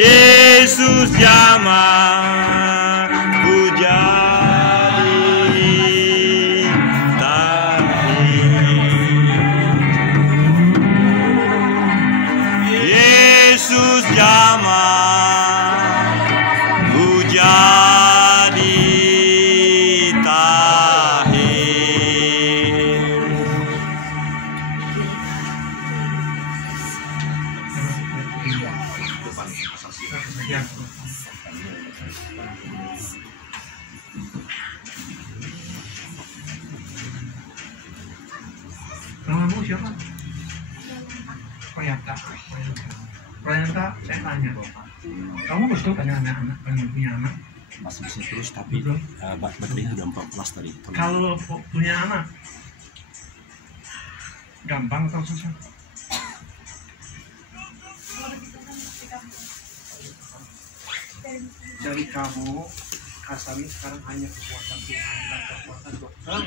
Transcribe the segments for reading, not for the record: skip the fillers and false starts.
Yesus jamah ku jadi tahir. Yesus jamah ku jadi tahir. Namamu siapa? Prayanta. Prayanta, saya tanya Bapak. Kamu betul punya anak-anak, punya anak? Masih bisa terus tapi baterainya udah 14 tadi. Kalau punya anak, gampang atau susah? Jadi kamu, Kasami sekarang hanya kekuatan Tuhan dan kekuatan dokter,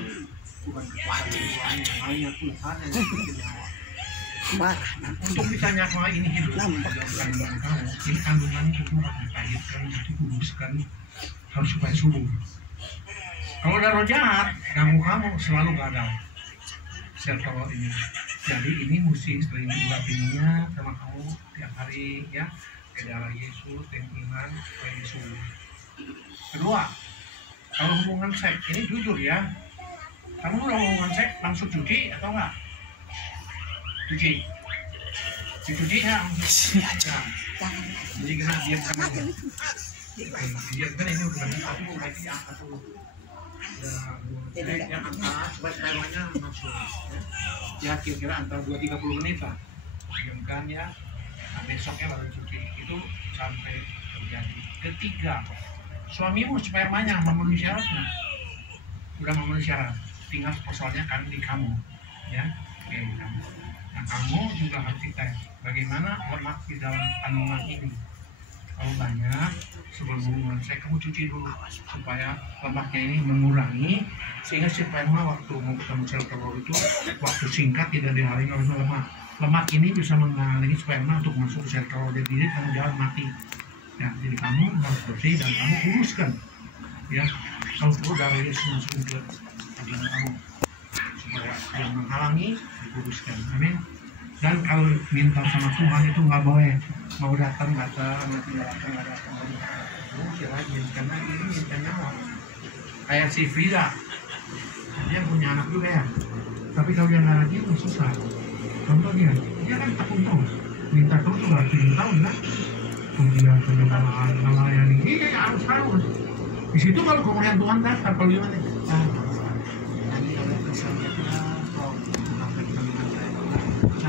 bukan kekuatan Tuhan, hanya Tuhan yang bisa nyawa. Untuk bisa nyawa ini hidup kandungan kamu, ini kandungan itu harus ditahirkan, dikuduskan, harus supaya subur. Kalau ada roh jahat, kamu selalu gagal. Sel telur ini. Jadi ini mesti sering dilatihnya sama kamu tiap hari ya. Ke darah Yesus, dan iman, supaya disuruh. Kedua, kalau hubungan seks, ini jujur ya. Kamu kalau hubungan seks langsung cuci atau enggak? Cuci. Dicuci ya? Nah, jadi kena diamkan aja. Diamkan ini udah tapi bukan ini angkat dulu. Yang angkat supaya spermanya masuk. Ya kira-kira antara 2-30 menit lah. Diamkan ya. Nah, besoknya baru cuci. Itu sampai terjadi. Ketiga, suamimu spermanya memenuhi syaratnya. Udah memenuhi syarat. Tinggal persoalannya kan di kamu. Ya, oke, kamu. Nah, kamu juga harus dites bagaimana lemak di dalam kandungan ini. Kalau banyak, sebelum hubungan seks kamu cuci dulu supaya lemaknya ini mengurangi, sehingga sperma waktu mau ketemu sel telur itu waktu singkat tidak dihalangi oleh lemak. Lemak ini bisa menghalangi sperma untuk masuk ke sel telur, jadi kamu jangan mati. Ya, jadi kamu harus bersih dan kamu kuruskan. Ya, kamu perlu darah Yesus masuk ke bagian kamu supaya yang menghalangi dikuruskan. Amin. Dan kalau minta sama Tuhan itu nggak boleh mau datang nggak datang, dia rajin karena ini minta nyawa. Kayak si Frida, dia punya anak juga ya, tapi kalau dia nggak rajin itu susah. Contohnya, dia kan takut terus, minta terus juga 7 tahun kan, kemudian melayani, ini harus. Di situ kalau kemuliaan Tuhan datang, kalau gimana?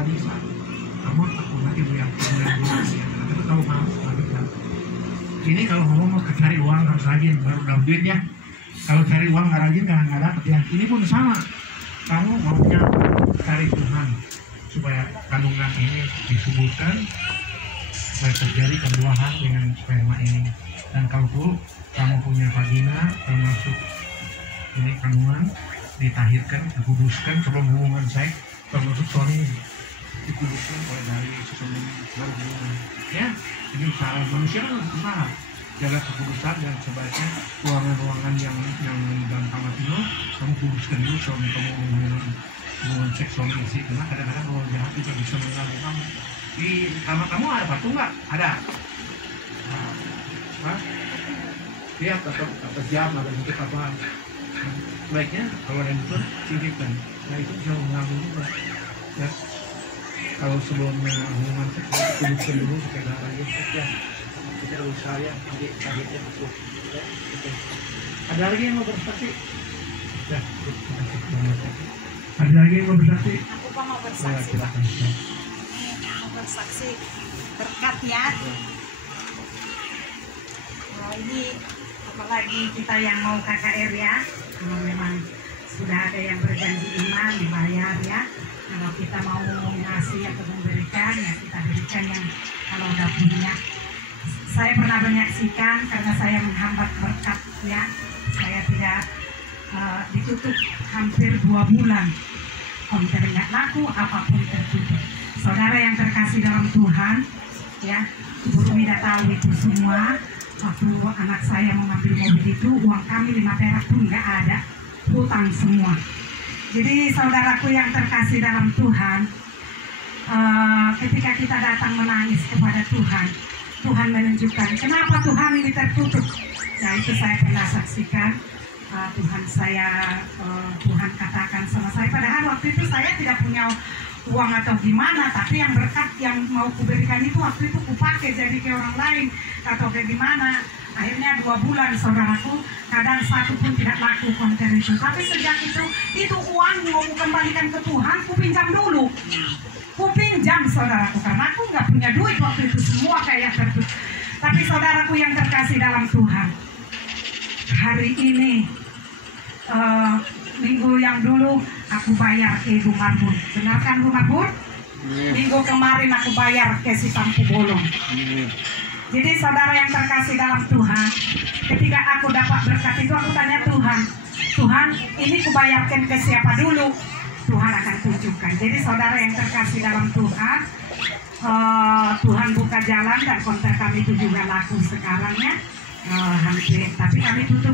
Bisa. Kamu takut lagi melihat tapi kalau kamu nggak bisa. Ini kalau kamu mau cari uang harus rajin, baru dapat duitnya. Kalau cari uang nggak rajin nggak dapat ya. Ini pun sama. Kamu maunya cari Tuhan supaya kandungan ini disuburkan, supaya terjadi kebuahan dengan sperma ini. Dan kalau kamu punya vagina termasuk ini kandungan ditahirkan, dikuduskan sebelum hubungan seks, termasuk suami dikuduskan oleh dari Yesus sebelum ya. Jadi usaha manusia harus usaha jaga kekudusan dan sebaiknya ruangan-ruangan yang dalam kamar tidur kamu kuduskan dulu sebelum kamu hubungan seks suami istri, karena kadang-kadang orang jahat juga bisa mengganggu kamu. Di kamar kamu ada batu nggak? Ada. Lihat atau jam atau titik apa. Baiknya kalau ada yang betul sisipkan. Nah itu bisa mengganggu juga. Ya. Kalau sebelumnya hubungan seks kuduskan dulu supaya darah Yesus ya. Kita usaha ya, nanti akhirnya masuk. Ada lagi yang mau bersaksi? Ya, ada lagi yang mau bersaksi? Aku Pak mau bersaksi. Mau bersaksi berkatnya. Nah, ini apalagi kita yang mau KKR ya, kalau memang sudah ada yang berjanji iman dibayar ya. Kalau kita mau ngasih atau memberikan ya kita berikan yang kalau udah punya. Saya pernah menyaksikan karena saya menghambat berkat ya, saya tidak ditutup hampir 2 bulan. Konter nggak laku, apapun tertutup. Saudara yang terkasih dalam Tuhan, ya, Ibu Rumida tahu itu semua. Waktu anak saya mengambil mobil itu, uang kami 5 perak pun nggak ada, hutang semua. Jadi saudaraku yang terkasih dalam Tuhan, ketika kita datang menangis kepada Tuhan, Tuhan menunjukkan kenapa Tuhan ini tertutup. Nah, itu saya pernah saksikan. Tuhan katakan sama saya, padahal waktu itu saya tidak punya uang atau gimana, tapi yang berkat yang mau kuberikan itu waktu itu kupakai jadi ke orang lain atau kayak gimana. Akhirnya 2 bulan saudaraku, kadang 1 pun tidak laku konter itu. Tapi sejak itu uang mau kembalikan ke Tuhan, kupinjam dulu. Kupinjam saudaraku, karena aku nggak punya duit waktu itu, semua kayak tertutup. Tapi saudaraku yang terkasih dalam Tuhan, hari ini minggu yang dulu aku bayar ke Ibu Marbun. Benar kan Bu Marbun? Minggu kemarin aku bayar ke si Tampu Bolong. Jadi saudara yang terkasih dalam Tuhan, ketika aku dapat berkat itu aku tanya Tuhan ini kubayarkan ke siapa dulu? Tuhan akan tunjukkan. Jadi saudara yang terkasih dalam Tuhan, Tuhan buka jalan dan konter kami itu juga laku sekarang ya. Hampir, tapi kami tutup,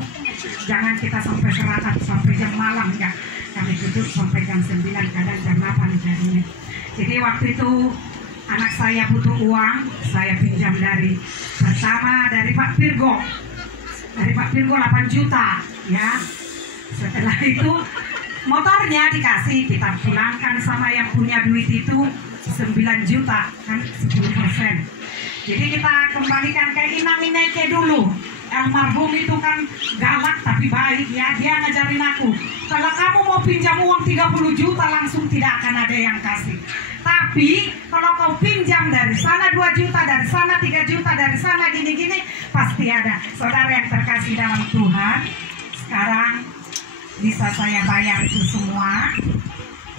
jangan kita sampai 100 sampai jam malam ya, kami tutup sampai jam 9, kadang jam 8 jadinya. Jadi waktu itu anak saya butuh uang, saya pinjam pertama dari Pak Pirgo 8 juta ya. Setelah itu motornya dikasih, kita pulangkan sama yang punya duit itu 9 juta kan 10%. Jadi kita kembalikan ke Inang Ineke dulu. El Marbum itu kan galak tapi baik ya. Dia ngajarin aku, kalau kamu mau pinjam uang 30 juta langsung tidak akan ada yang kasih. Tapi kalau kau pinjam dari sana 2 juta, dari sana 3 juta, dari sana gini-gini, pasti ada. Saudara yang terkasih dalam Tuhan, sekarang bisa saya bayar itu semua.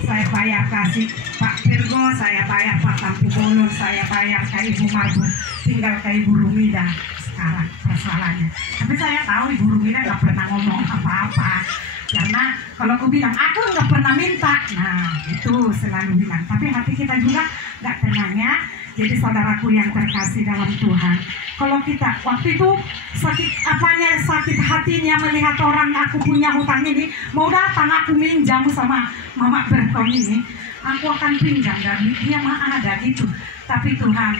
Saya bayar kasih Pak Virgo, saya bayar Pak Tampu Bolong, saya bayar ke Ibu Marbun, tinggal ke Ibu Rumida sekarang persoalannya. Tapi saya tahu Ibu Rumida nggak pernah ngomong apa-apa, karena kalau aku bilang aku nggak pernah minta, nah itu selalu bilang. Tapi hati kita juga nggak tenang ya. Jadi saudaraku yang terkasih dalam Tuhan, kalau kita waktu itu sakit hatinya melihat orang aku punya hutang ini, mau datang aku minjam sama Mama Bertong ini, aku akan pinjam dan dia mah ada gitu. Tapi Tuhan,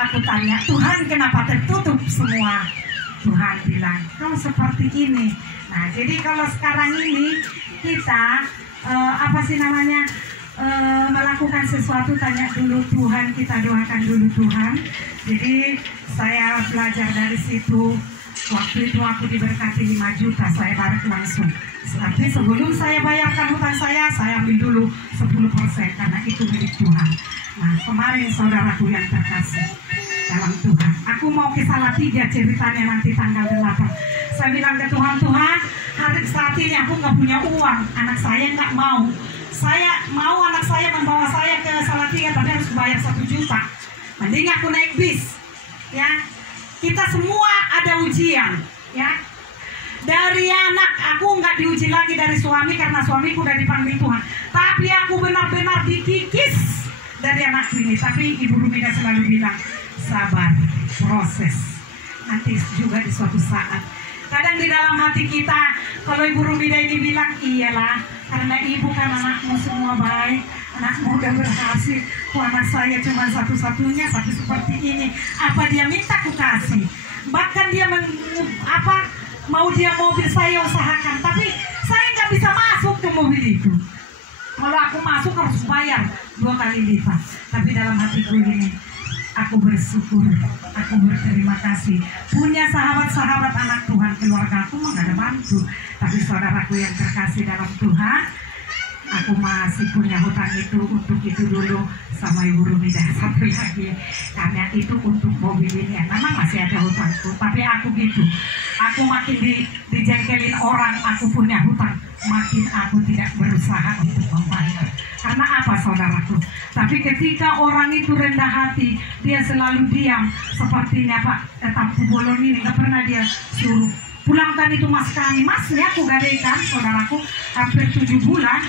aku tanya, Tuhan kenapa tertutup semua? Tuhan bilang, kau seperti ini. Nah jadi kalau sekarang ini kita melakukan sesuatu, tanya dulu Tuhan, kita doakan dulu Tuhan. Jadi saya belajar dari situ. Waktu itu aku diberkati 5 juta, saya balik langsung. Tapi sebelum saya bayarkan hutang saya ambil dulu 10% karena itu milik Tuhan. Nah kemarin saudaraku yang terkasih dalam Tuhan, aku mau ke Salatiga ceritanya nanti tanggal 8. Saya bilang ke Tuhan, hari saat ini aku nggak punya uang, anak saya nggak mau. Saya mau anak saya membawa saya ke Salatiga, tapi harus bayar 1 juta. Mending aku naik bis, ya. Kita semua ada ujian, ya. Dari anak aku nggak diuji lagi dari suami karena suamiku udah dipanggil Tuhan. Tapi aku benar-benar dikikis dari anakku ini. Tapi Ibu Rumida selalu bilang sabar, proses. Nanti juga di suatu saat. Kadang di dalam hati kita, kalau Ibu Rumida ini bilang iyalah, karena ibu kan anakmu semua baik, anakmu udah berhasil, anak saya cuma satu-satunya, tapi seperti ini, apa dia minta ku kasih. Bahkan dia mau dia mobil saya usahakan, tapi saya nggak bisa masuk ke mobil itu. Kalau aku masuk harus bayar 2 kali lipat. Tapi dalam hatiku ini, aku bersyukur, aku berterima kasih. Punya sahabat-sahabat anak Tuhan, keluarga aku nggak ada bantu. Tapi saudaraku yang terkasih dalam Tuhan, aku masih punya hutang itu untuk itu dulu sama Ibu Rumida. Satu lagi, karena itu untuk mobil ini. Memang masih ada hutangku, tapi aku gitu. Aku makin dijengkelin orang, aku punya hutang, makin aku tidak berusaha untuk membayar. Karena apa saudaraku? Tapi ketika orang itu rendah hati, dia selalu diam. Sepertinya Pak Tampu Bolong ini, nggak pernah dia suruh pulangkan itu mas kami. Masnya aku gadaikan saudaraku hampir 7 bulan.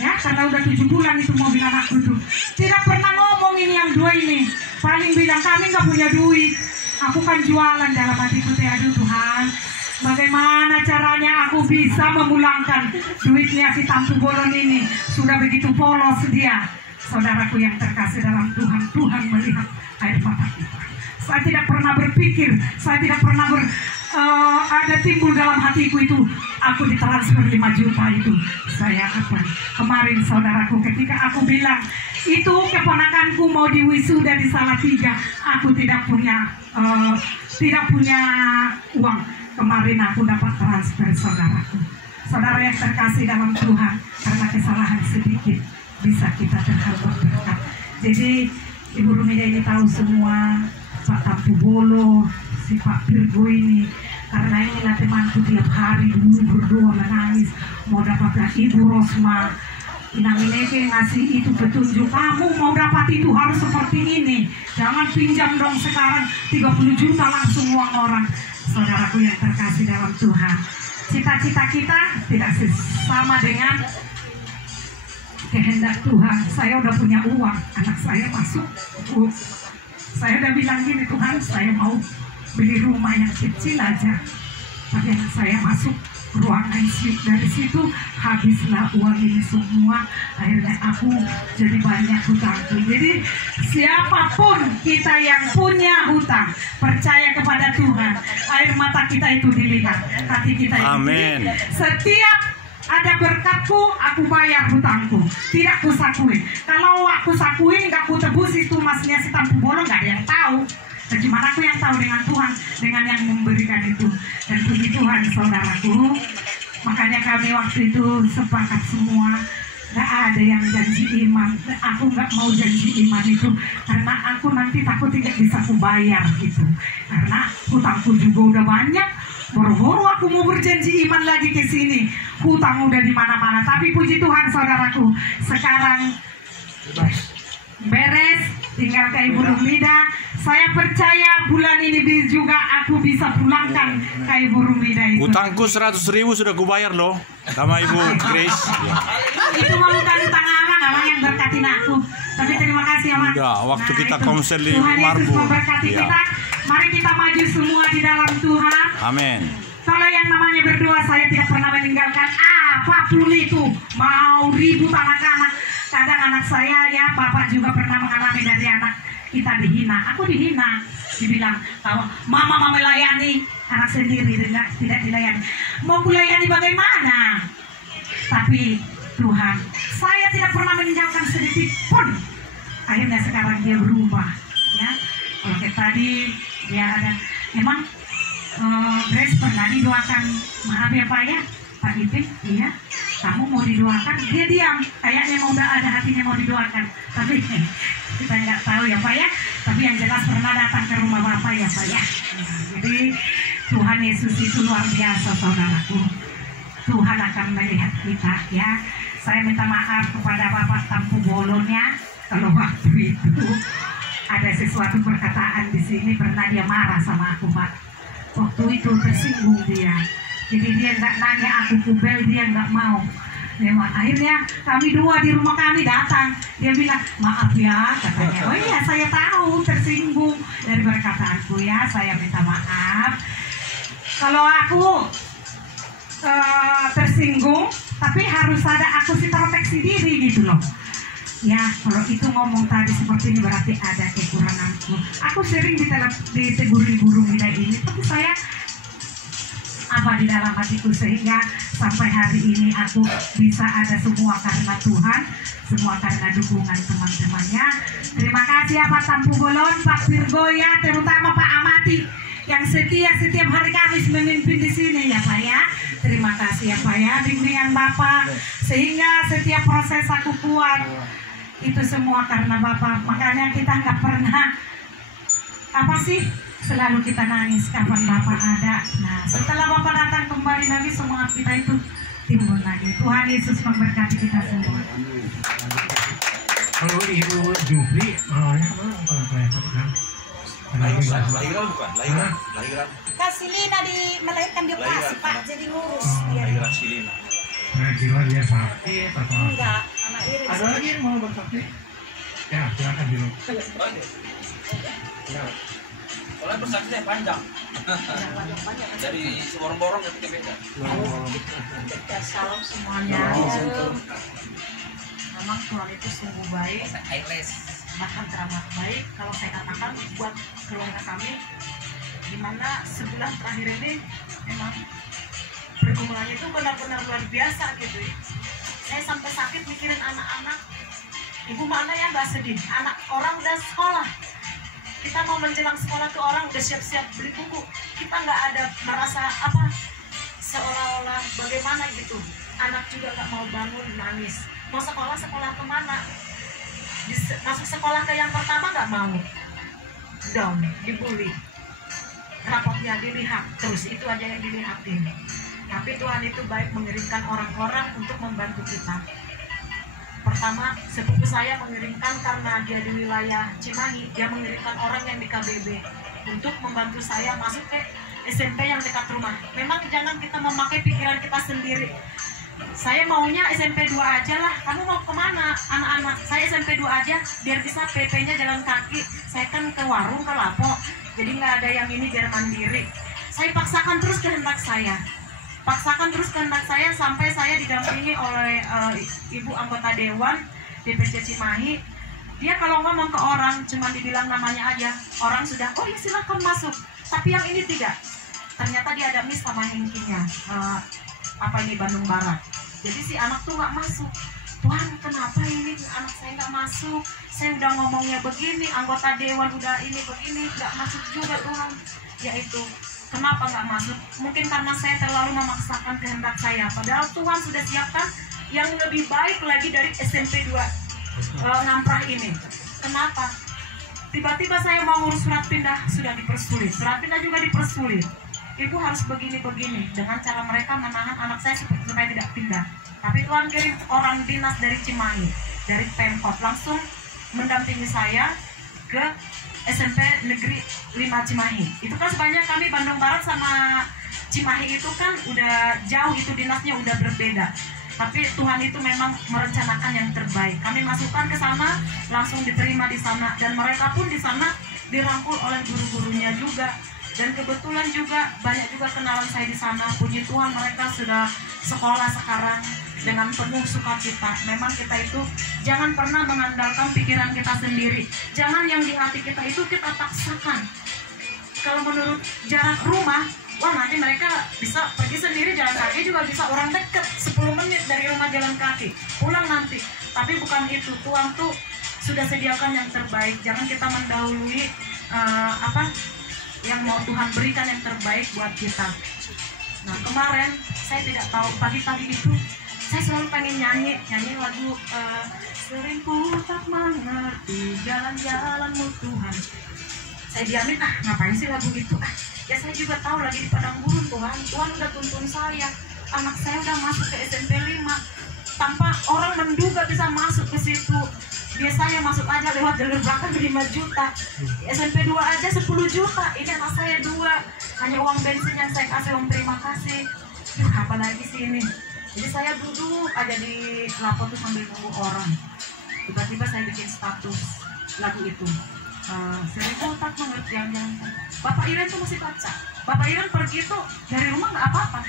Ya, karena udah 7 bulan itu mobil anakku itu. Tidak pernah ngomong ini yang dua ini. Paling bilang kami nggak punya duit. Aku kan jualan. Dalam hatiku, aduh Tuhan, bagaimana caranya aku bisa memulangkan duitnya si Tampu Bolon ini. Sudah begitu polos dia. Saudaraku yang terkasih dalam Tuhan, Tuhan melihat air mata kita. Saya tidak pernah berpikir, saya tidak pernah ada timbul dalam hatiku itu aku ditransfer 5 juta itu. Saya apa? Kemarin saudaraku ketika aku bilang itu keponakanku mau diwisuda di Salatiga, aku tidak punya uang. Kemarin aku dapat transfer saudaraku. Saudara yang terkasih dalam Tuhan, karena kesalahan sedikit bisa kita terhambat berkat. Jadi Ibu Rumida ini tahu semua, Pak Tampu Bolo, si Pak Virgo ini, karena inilah temanku tiap hari dulu berdoa menangis mau dapatkan Ibu Rosma Inamineke ngasih itu petunjuk, kamu mau dapat itu harus seperti ini, jangan pinjam dong sekarang 30 juta langsung uang orang. Saudaraku yang terkasih dalam Tuhan, cita-cita kita tidak sama dengan kehendak Tuhan. Saya udah punya uang, anak saya masuk, saya udah bilang gini, Tuhan saya mau beli rumah yang kecil aja, tapi anak saya masuk ruangan ICU. Dari situ habislah uang ini semua, akhirnya aku jadi banyak hutangku. Jadi siapapun kita yang punya hutang, percaya kepada Tuhan, air mata kita itu dilihat, hati kita itu dilihat. Setiap ada berkatku, aku bayar hutangku, tidak kusakuin. Kalau aku sakuin, nggak ku tebus itu masnya si Tampu Bolon, nggak ada yang tahu. Dan cuma aku yang tahu dengan Tuhan, dengan yang memberikan itu. Dan puji Tuhan saudaraku, makanya kami waktu itu sepakat semua, nggak ada yang janji iman. Aku nggak mau janji iman itu, karena aku nanti takut tidak bisa kubayar gitu. Karena hutangku juga udah banyak. Boro-boro aku mau berjanji iman lagi ke sini, hutang udah di mana-mana. Tapi puji Tuhan saudaraku, sekarang beres, tinggal ke Ibu Rumida. Saya percaya bulan ini juga aku bisa pulangkan ke Ibu Rumida itu. Utangku 100.000 sudah kubayar loh sama Ibu Grace. Itu mau utang Amang yang berkatin aku. Tapi terima kasih Amang. Enggak, waktu kita itu, komsel di Tuhan Yesus Marbu. memberkati kita. Mari kita maju semua di dalam Tuhan. Amin. Kalau yang namanya berdoa, saya tidak pernah meninggalkan apapun itu. Mau ribut anak-anak. Kadang anak saya ya, Bapak juga pernah mengalami dari anak kita dihina. Aku dihina. Dibilang, kalau mama melayani, anak sendiri tidak dilayani. Mau kulayani bagaimana? Tapi Tuhan, saya tidak pernah meninggalkan sedikit pun. Akhirnya sekarang dia berubah. Ya, kalau kayak tadi dia ada, memang Grace pernah didoakan, maaf ya Pak ya, Pak Ipin, iya, kamu mau didoakan, dia diam, kayaknya mau udah ada hatinya mau didoakan, tapi kita nggak tahu ya Pak ya, tapi yang jelas pernah datang ke rumah Bapak ya Pak ya. Jadi Tuhan Yesus itu luar biasa saudaraku, Tuhan akan melihat kita ya. Saya minta maaf kepada Bapak Tampu Bolonnya, kalau waktu itu ada sesuatu perkataan di sini pernah dia marah sama aku Pak. Waktu itu tersinggung dia, jadi dia nggak nanya aku kubel, dia nggak mau. Memang akhirnya kami dua di rumah kami datang, dia bilang maaf ya katanya. Oh iya saya tahu tersinggung dari perkataanku ya, saya minta maaf. Kalau aku tersinggung, tapi harus ada aku sih proteksi diri gitu loh. Ya, kalau itu ngomong tadi seperti ini berarti ada kekuranganku. Aku sering ditegur Ibu Rumida ini, tapi saya apa di dalam hatiku sehingga sampai hari ini aku bisa ada semua karena Tuhan, semua karena dukungan teman-temannya. Terima kasih ya Pak Tampu Bolon, Pak Virgo ya, terutama Pak Amati yang setia setiap hari Kamis memimpin di sini ya Pak ya. Terima kasih ya Pak ya, bimbingan Bapak sehingga setiap proses aku kuat. Itu semua karena Bapak, makanya kita nggak pernah apa sih, selalu kita nangis kapan Bapak ada. Nah setelah Bapak datang kembali lagi, semangat kita itu timbul lagi. Tuhan Yesus memberkati kita semua. Kalau Ibu Jupri, Lahiran bukan? Lahiran. Kak Silina melahirkan di operasi Pak, jadi ngurus dia. Lahiran Silina. Nah, kira dia sakit atau apa? Enggak, anak Iris. Ada lagi yang mau bersakti? Ya, silakan dulu. Ya. Soalnya bersaksinya panjang. Dari borong-borong ke beda. Salam semuanya. Memang Tuhan itu sungguh baik, bahkan teramat baik. Kalau saya katakan buat keluarga kami, dimana sebulan terakhir ini memang pergumulan itu benar-benar luar biasa gitu ya. Saya sampai sakit mikirin anak-anak. Ibu mana yang nggak sedih? Anak orang udah sekolah. Kita mau menjelang sekolah tuh orang udah siap-siap beli buku. Kita nggak ada merasa apa seolah-olah bagaimana gitu. Anak juga nggak mau bangun nangis. Mau sekolah kemana? Masuk sekolah ke yang pertama nggak mau. Down, dibully. Rapotnya dilihat terus, itu aja yang dilihatin. Tapi Tuhan itu baik mengirimkan orang-orang untuk membantu kita. Pertama, sepupu saya mengirimkan karena dia di wilayah Cimahi, dia mengirimkan orang yang di KBB untuk membantu saya masuk ke SMP yang dekat rumah. Memang jangan kita memakai pikiran kita sendiri. Saya maunya SMP 2 aja lah. Kamu mau kemana anak-anak? Saya SMP 2 aja biar bisa PP-nya jalan kaki. Saya kan ke warung, ke Lapo, jadi nggak ada yang ini biar mandiri. Saya paksakan terus kehendak saya. Sampai saya didampingi oleh ibu anggota dewan DPC Cimahi. Dia kalau ngomong ke orang cuma dibilang namanya aja, orang sudah oh ya silakan masuk. Tapi yang ini tidak. Ternyata dia ada miss sama hengkinya. Bandung Barat. Jadi si anak tuh nggak masuk. Tuhan, kenapa ini anak saya nggak masuk? Saya udah ngomongnya begini, anggota dewan udah ini begini, nggak masuk juga Tuhan. Yaitu kenapa nggak masuk? Mungkin karena saya terlalu memaksakan kehendak saya. Padahal Tuhan sudah siapkan yang lebih baik lagi dari SMP 2 Ngamprah ini. Kenapa? Tiba-tiba saya mau ngurus surat pindah, sudah dipersulit. Surat pindah juga dipersulit. Ibu harus begini-begini. Dengan cara mereka menahan anak saya supaya tidak pindah. Tapi Tuhan kirim orang dinas dari Cimahi, dari Pemkot, langsung mendampingi saya ke SMP Negeri 5 Cimahi. Itu kan sebenarnya kami Bandung Barat sama Cimahi itu kan udah jauh, itu dinasnya udah berbeda. Tapi Tuhan itu memang merencanakan yang terbaik. Kami masukkan ke sana, langsung diterima di sana, dan mereka pun di sana dirangkul oleh guru-gurunya juga. Dan kebetulan juga banyak juga kenalan saya di sana. Puji Tuhan mereka sudah sekolah sekarang dengan penuh sukacita. Memang kita itu jangan pernah mengandalkan pikiran kita sendiri. Jangan yang di hati kita itu kita paksakan. Kalau menurut jarak rumah, wah nanti mereka bisa pergi sendiri jalan kaki juga bisa, orang dekat 10 menit dari rumah jalan kaki pulang nanti. Tapi bukan itu, Tuhan tuh sudah sediakan yang terbaik. Jangan kita mendahului yang mau Tuhan berikan yang terbaik buat kita. Nah kemarin saya tidak tahu, pagi-pagi itu saya selalu pengen nyanyi lagu sering ku tak mengerti jalan-jalanmu Tuhan. Saya diamin, ngapain sih lagu itu? Ya saya juga tahu lagi di padang gurun Tuhan udah tuntun saya. Anak saya udah masuk ke SMP 5 tanpa orang menduga bisa masuk ke situ. Biasanya masuk aja lewat jalur belakang 5 juta. SMP 2 aja 10 juta. Ini anak saya 2. Hanya uang bensin yang saya kasih, uang terima kasih. Apalagi sih ini. Jadi saya duduk aja di Lapo tuh sambil nunggu orang. Tiba-tiba saya bikin status lagu itu. Saya tak mengerti yang Bapak Iren tuh masih baca. Bapak Iren pergi tuh dari rumah nggak apa-apa.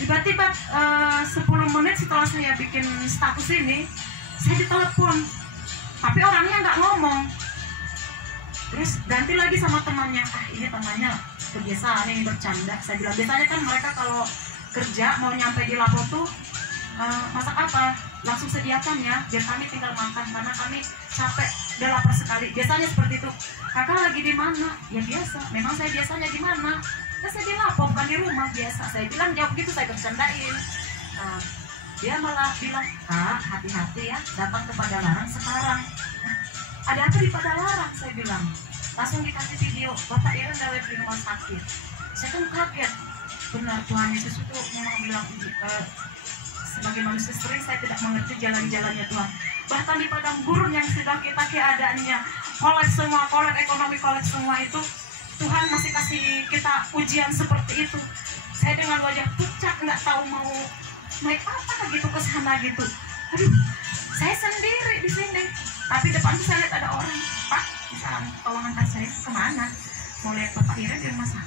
Tiba-tiba 10 menit setelah saya bikin status ini, saya ditelepon. Tapi orangnya nggak ngomong. Terus ganti lagi sama temannya. Ini temannya kebiasaan yang bercanda. Saya bilang biasanya kan mereka kalau kerja mau nyampe di Lapo tuh masak apa? Langsung sediakan ya, biar kami tinggal makan karena kami capek, udah lapar sekali. Biasanya seperti itu. Kakak lagi di mana? Ya biasa. Memang saya biasanya di mana? Ya saya di Lapo, bukan di rumah biasa. Saya bilang jawab gitu, saya bercandain. Dia malah bilang, Kak, hati-hati ya, datang ke Padalarang sekarang. Ada apa di Padalarang? Saya bilang. Langsung dikasih video, Bapak Iren udah di rumah sakit. Saya kan kaget. Benar, Tuhan Yesus itu memang bilang, sebagai manusia sering saya tidak mengerti jalan-jalannya Tuhan. Bahkan di padang gurun yang sedang kita keadaannya collapse semua, ekonomi collapse semua itu, Tuhan masih kasih kita ujian seperti itu. Saya dengan wajah pucat, nggak tahu mau naik apa gitu ke sana gitu. Aduh, saya sendiri di sini. Tapi depan tuh saya lihat ada orang, Pak, bisa tolong angkat saya kemana? Mau lihat Bapak Ira di rumah sakit.